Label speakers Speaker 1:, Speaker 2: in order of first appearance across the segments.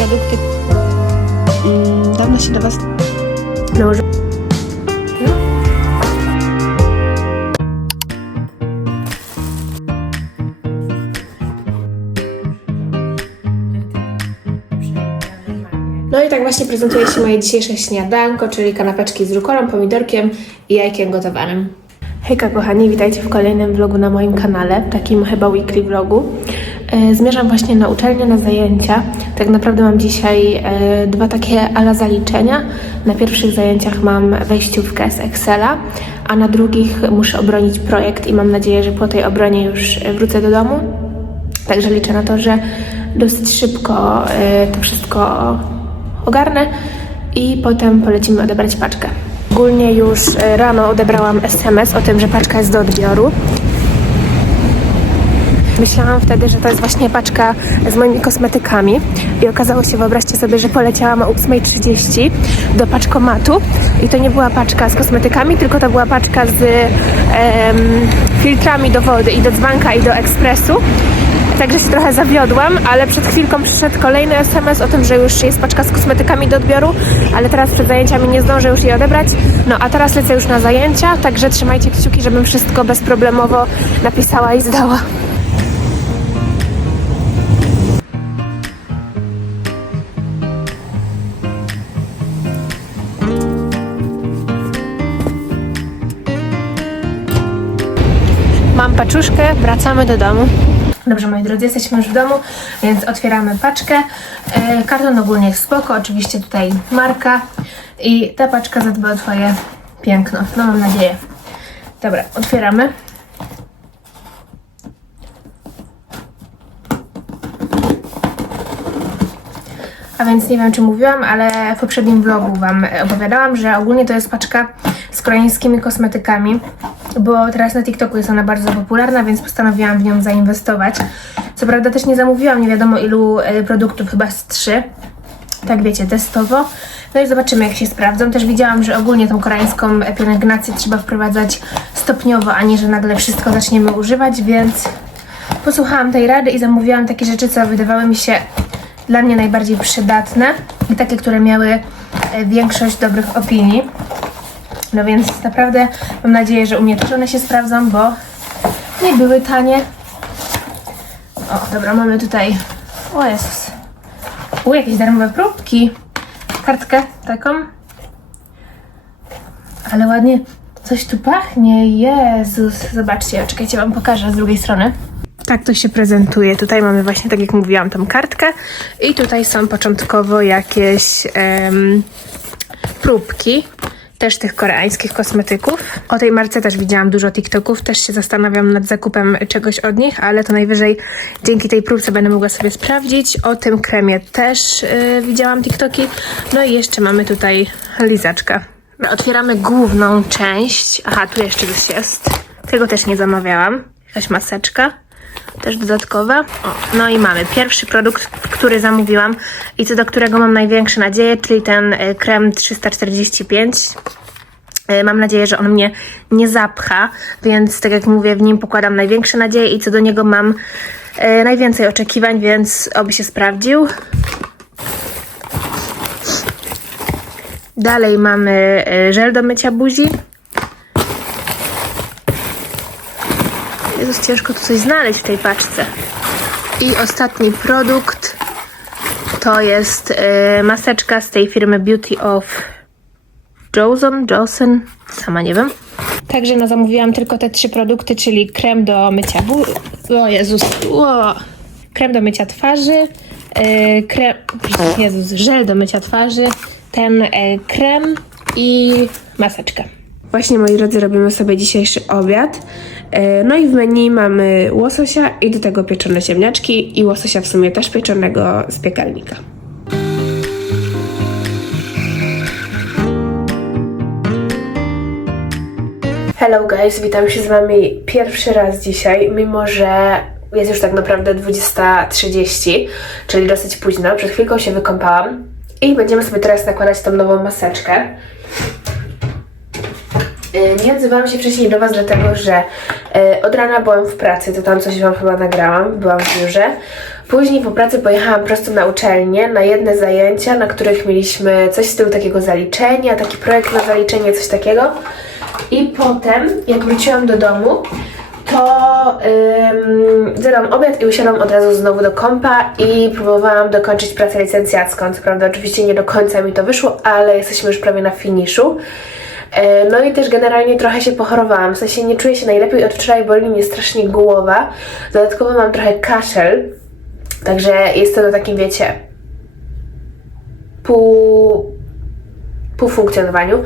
Speaker 1: produkty. Mm, dawno się do Was nałoży... No i tak właśnie prezentuje się moje dzisiejsze śniadanko, czyli kanapeczki z rukolą, pomidorkiem i jajkiem gotowanym. Hejka kochani, witajcie w kolejnym vlogu na moim kanale, takim chyba weekly vlogu. E, Zmierzam właśnie na uczelnię, na zajęcia. Tak naprawdę mam dzisiaj e, dwa takie ala zaliczenia. Na pierwszych zajęciach mam wejściówkę z Excela, a na drugich muszę obronić projekt i mam nadzieję, że po tej obronie już wrócę do domu. Także liczę na to, że dosyć szybko e, to wszystko ogarnę i potem polecimy odebrać paczkę. Ogólnie już rano odebrałam SMS o tym, że paczka jest do odbioru. Myślałam wtedy, że to jest właśnie paczka z moimi kosmetykami i okazało się, wyobraźcie sobie, że poleciałam o 8.30 do paczkomatu i to nie była paczka z kosmetykami, tylko to była paczka z em, filtrami do wody i do dzbanka i do ekspresu. Także się trochę zawiodłam, ale przed chwilką przyszedł kolejny SMS o tym, że już jest paczka z kosmetykami do odbioru, ale teraz przed zajęciami nie zdążę już jej odebrać. No a teraz lecę już na zajęcia, także trzymajcie kciuki, żebym wszystko bezproblemowo napisała i zdała. Paczuszkę, wracamy do domu. Dobrze, moi drodzy, jesteśmy już w domu, więc otwieramy paczkę. E, karton ogólnie jest spoko, oczywiście tutaj marka i ta paczka zadba o Twoje piękno. No mam nadzieję. Dobra, otwieramy. A więc nie wiem, czy mówiłam, ale w poprzednim vlogu Wam opowiadałam, że ogólnie to jest paczka z koreańskimi kosmetykami, bo teraz na TikToku jest ona bardzo popularna, więc postanowiłam w nią zainwestować. Co prawda też nie zamówiłam nie wiadomo ilu e, produktów, chyba z trzy. Tak wiecie, testowo. No i zobaczymy jak się sprawdzą. Też widziałam, że ogólnie tą koreańską pielęgnację trzeba wprowadzać stopniowo, a nie że nagle wszystko zaczniemy używać, więc posłuchałam tej rady i zamówiłam takie rzeczy, co wydawały mi się dla mnie najbardziej przydatne i takie, które miały e, większość dobrych opinii. No więc naprawdę mam nadzieję, że u mnie też one się sprawdzą, bo nie były tanie. O, dobra, mamy tutaj. O Jezus. U, jakieś darmowe próbki. Kartkę taką. Ale ładnie coś tu pachnie. Jezus. Zobaczcie, czekajcie, wam pokażę z drugiej strony. Tak to się prezentuje. Tutaj mamy właśnie, tak jak mówiłam, tą kartkę i tutaj są początkowo jakieś em, próbki też tych koreańskich kosmetyków. O tej marce też widziałam dużo TikToków, też się zastanawiam nad zakupem czegoś od nich, ale to najwyżej dzięki tej próbce będę mogła sobie sprawdzić. O tym kremie też yy, widziałam TikToki. No i jeszcze mamy tutaj lizaczkę. Otwieramy główną część. Aha, tu jeszcze coś jest. Tego też nie zamawiałam. Jakaś maseczka też dodatkowa. O, no i mamy pierwszy produkt, który zamówiłam i co do którego mam największe nadzieje, czyli ten e, krem 345. E, Mam nadzieję, że on mnie nie zapcha, więc tak jak mówię, w nim pokładam największe nadzieje i co do niego mam e, najwięcej oczekiwań, więc oby się sprawdził. Dalej mamy żel do mycia buzi. Jezus, ciężko tu coś znaleźć w tej paczce. I ostatni produkt to jest y, maseczka z tej firmy Beauty of Johnson, Johnson, sama nie wiem. Także no zamówiłam tylko te trzy produkty, czyli krem do mycia bu... O Jezus, o. krem do mycia twarzy, y, krem... Jezus, żel do mycia twarzy, ten y, krem i maseczkę. Właśnie, moi drodzy, robimy sobie dzisiejszy obiad. E, No i w menu mamy łososia i do tego pieczone ziemniaczki i łososia w sumie też pieczonego z piekarnika. Hello guys, witam się z wami pierwszy raz dzisiaj, mimo że jest już tak naprawdę 20.30, czyli dosyć późno. Przed chwilką się wykąpałam i będziemy sobie teraz nakładać tą nową maseczkę. Y, Nie odzywałam się wcześniej do Was, dlatego że od rana byłam w pracy, to tam coś Wam chyba nagrałam, byłam w biurze. Później po pracy pojechałam prosto na uczelnię, na jedne zajęcia, na których mieliśmy coś w stylu takiego zaliczenia, taki projekt na zaliczenie, coś takiego. I potem, jak wróciłam do domu, to ym, zjadłam obiad i usiadłam od razu znowu do kompa i próbowałam dokończyć pracę licencjacką. Co prawda oczywiście nie do końca mi to wyszło, ale jesteśmy już prawie na finiszu. E, No i też generalnie trochę się pochorowałam, w sensie nie czuję się najlepiej, od wczoraj boli mnie strasznie głowa, dodatkowo mam trochę kaszel, także jest to na takim, wiecie, pół, pół funkcjonowaniu,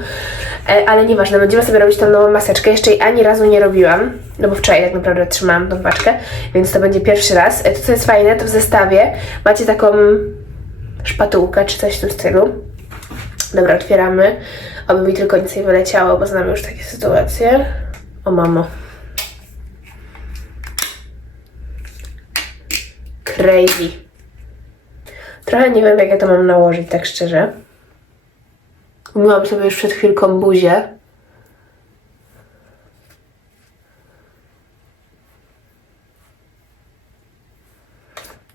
Speaker 1: E, ale nieważne, będziemy sobie robić tą nową maseczkę, jeszcze jej ani razu nie robiłam, no bo wczoraj tak naprawdę trzymałam tą paczkę, więc to będzie pierwszy raz. E, To co jest fajne, to w zestawie macie taką szpatułkę czy coś w tym stylu, Dobra, otwieramy. Aby mi tylko nic nie wyleciało, bo znamy już takie sytuacje. O mamo. Crazy. Trochę nie wiem, jak ja to mam nałożyć, tak szczerze. Umyłam sobie już przed chwilką buzię.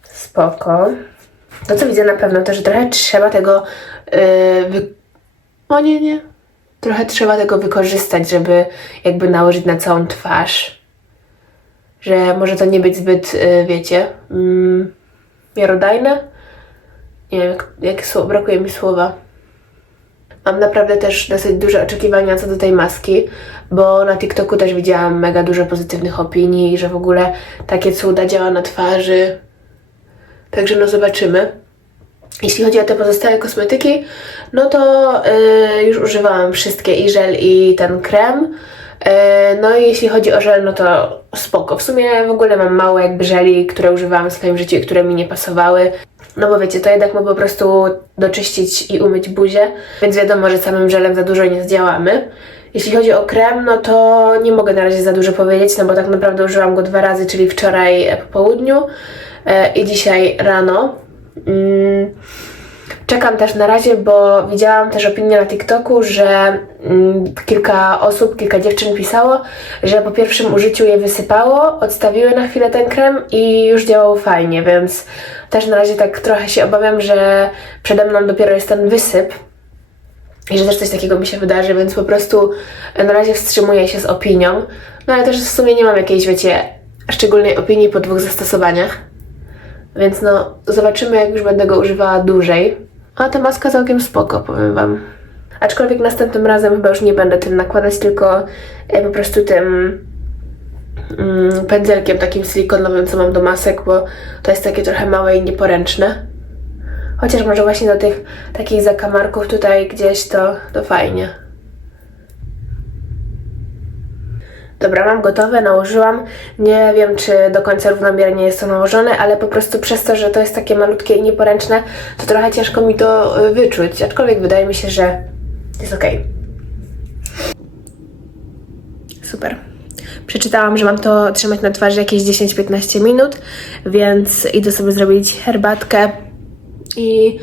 Speaker 1: Spoko. To, co widzę na pewno, to, że trochę trzeba tego yy, wy... O nie, nie. Trochę trzeba tego wykorzystać, żeby jakby nałożyć na całą twarz. Że może to nie być zbyt, yy, wiecie, mm, miarodajne. Nie wiem, jak, jak brakuje mi słowa. Mam naprawdę też dosyć duże oczekiwania co do tej maski, bo na TikToku też widziałam mega dużo pozytywnych opinii, że w ogóle takie cuda działa na twarzy. Także no zobaczymy. Jeśli chodzi o te pozostałe kosmetyki, no to y, już używałam wszystkie i żel i ten krem. Y, no i jeśli chodzi o żel, no to spoko. W sumie w ogóle mam mało jakby żeli, które używałam w swoim życiu i które mi nie pasowały. No bo wiecie, to jednak ma po prostu doczyścić i umyć buzię, więc wiadomo, że samym żelem za dużo nie zdziałamy. Jeśli chodzi o krem, no to nie mogę na razie za dużo powiedzieć, no bo tak naprawdę użyłam go dwa razy, czyli wczoraj po południu e, i dzisiaj rano. Mm, Czekam też na razie, bo widziałam też opinię na TikToku, że mm, kilka osób, kilka dziewczyn pisało, że po pierwszym użyciu je wysypało, odstawiły na chwilę ten krem i już działał fajnie, więc też na razie tak trochę się obawiam, że przede mną dopiero jest ten wysyp i że też coś takiego mi się wydarzy, więc po prostu na razie wstrzymuję się z opinią. No ale też w sumie nie mam jakiejś, wiecie, szczególnej opinii po dwóch zastosowaniach. Więc no, zobaczymy, jak już będę go używała dłużej. A ta maska całkiem spoko, powiem Wam. Aczkolwiek następnym razem chyba już nie będę tym nakładać, tylko e, po prostu tym mm, pędzelkiem takim silikonowym, co mam do masek, bo to jest takie trochę małe i nieporęczne. Chociaż może właśnie do tych takich zakamarków tutaj gdzieś to, to fajnie. Dobra, mam gotowe, nałożyłam. Nie wiem, czy do końca równomiernie jest to nałożone, ale po prostu przez to, że to jest takie malutkie i nieporęczne, to trochę ciężko mi to y, wyczuć. Aczkolwiek wydaje mi się, że jest ok. Super. Przeczytałam, że mam to trzymać na twarzy jakieś 10-15 minut, więc idę sobie zrobić herbatkę i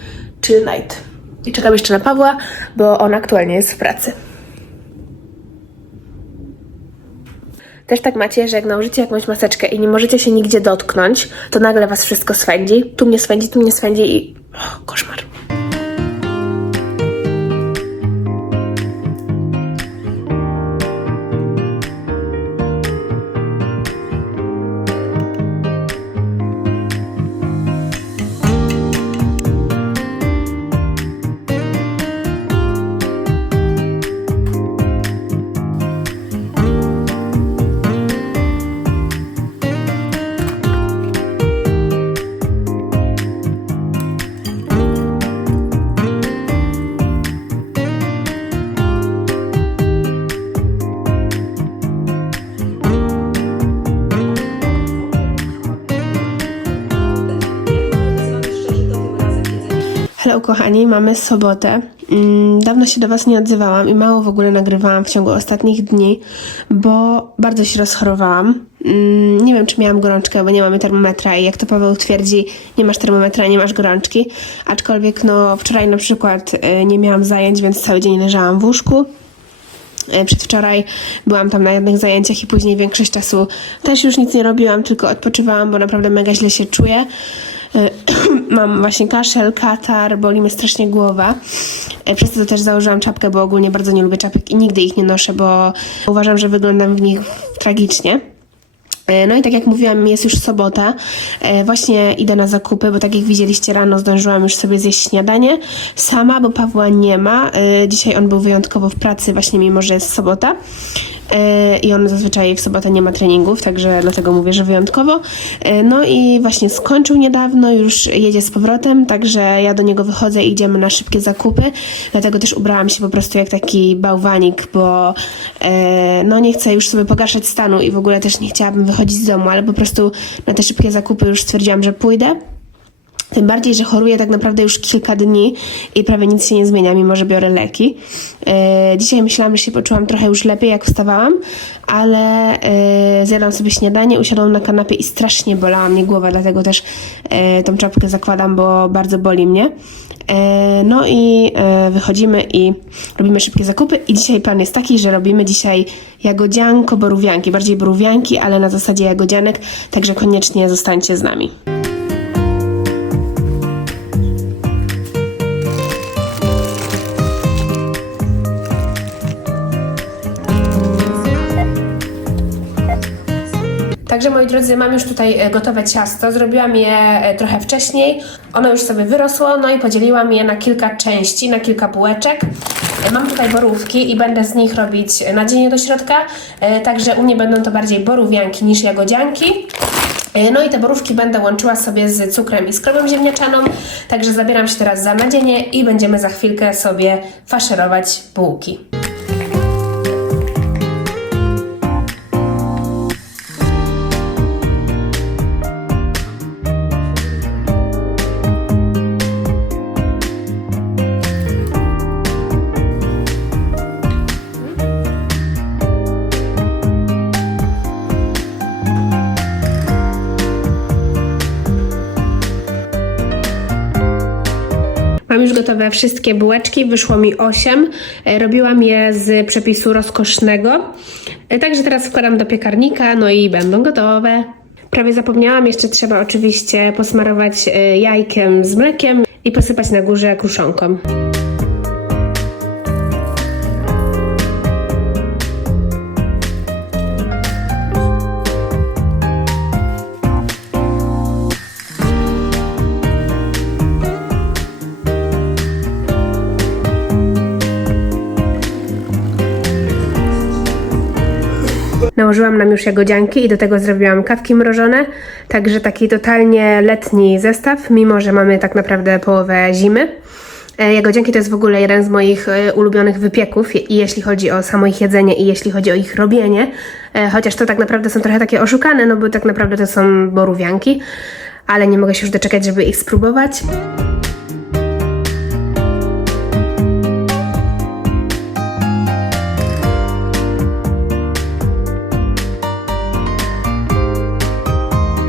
Speaker 1: chill night. I czekam jeszcze na Pawła, bo on aktualnie jest w pracy. Też tak macie, że jak nałożycie jakąś maseczkę i nie możecie się nigdzie dotknąć, to nagle was wszystko swędzi. Tu mnie swędzi, tu mnie swędzi i... O, koszmar. Kochani, mamy sobotę. Mm, Dawno się do Was nie odzywałam i mało w ogóle nagrywałam w ciągu ostatnich dni, bo bardzo się rozchorowałam. Mm, Nie wiem, czy miałam gorączkę, bo nie mamy termometra i jak to Paweł twierdzi, nie masz termometra, nie masz gorączki. Aczkolwiek no wczoraj na przykład y, nie miałam zajęć, więc cały dzień leżałam w łóżku. E, Przedwczoraj byłam tam na jednych zajęciach i później większość czasu też już nic nie robiłam, tylko odpoczywałam, bo naprawdę mega źle się czuję. mam właśnie kaszel, katar, boli mnie strasznie głowa. E, Przez to też założyłam czapkę, bo ogólnie bardzo nie lubię czapek i nigdy ich nie noszę, bo uważam, że wyglądam w nich tragicznie. E, No i tak jak mówiłam, jest już sobota. E, Właśnie idę na zakupy, bo tak jak widzieliście rano, zdążyłam już sobie zjeść śniadanie sama, bo Pawła nie ma. E, Dzisiaj on był wyjątkowo w pracy, właśnie mimo, że jest sobota. E, I on zazwyczaj w sobotę nie ma treningów, także dlatego mówię, że wyjątkowo. E, No i właśnie skończył niedawno, już jedzie z powrotem, także ja do niego wychodzę i idziemy na szybkie zakupy. Dlatego też ubrałam się po prostu jak taki bałwanik, bo e, no nie chcę już sobie pogarszać stanu i w ogóle też nie chciałabym wychodzić z domu, ale po prostu na te szybkie zakupy już stwierdziłam, że pójdę. Tym bardziej, że choruję tak naprawdę już kilka dni i prawie nic się nie zmienia, mimo że biorę leki. E, dzisiaj myślałam, że się poczułam trochę już lepiej, jak wstawałam, ale e, zjadłam sobie śniadanie, usiadłam na kanapie i strasznie bolała mnie głowa, dlatego też e, tą czapkę zakładam, bo bardzo boli mnie. No i wychodzimy i robimy szybkie zakupy i dzisiaj plan jest taki, że robimy dzisiaj jagodzianko borówianki, bardziej borówianki, ale na zasadzie jagodzianek, także koniecznie zostańcie z nami. Także moi drodzy, mam już tutaj e, gotowe ciasto. Zrobiłam je e, trochę wcześniej. Ono już sobie wyrosło, no i podzieliłam je na kilka części, na kilka bułeczek. E, Mam tutaj borówki i będę z nich robić nadzienie do środka. Także u mnie będą to bardziej borówianki niż jagodzianki. No i te borówki będę łączyła sobie z cukrem i skrobią ziemniaczaną. Także zabieram się teraz za nadzienie i będziemy za chwilkę sobie faszerować bułki. Już gotowe wszystkie bułeczki, wyszło mi 8. E, Robiłam je z przepisu rozkosznego. E, Także teraz wkładam do piekarnika, no i będą gotowe. Prawie zapomniałam, jeszcze trzeba oczywiście posmarować e, jajkiem z mlekiem i posypać na górze kruszonką. Nałożyłam nam już jagodzianki i do tego zrobiłam kawki mrożone, także taki totalnie letni zestaw, mimo że mamy tak naprawdę połowę zimy. E, Jagodzianki to jest w ogóle jeden z moich e, ulubionych wypieków, i jeśli chodzi o samo ich jedzenie, i jeśli chodzi o ich robienie. E, Chociaż to tak naprawdę są trochę takie oszukane, no bo tak naprawdę to są borówianki, ale nie mogę się już doczekać, żeby ich spróbować.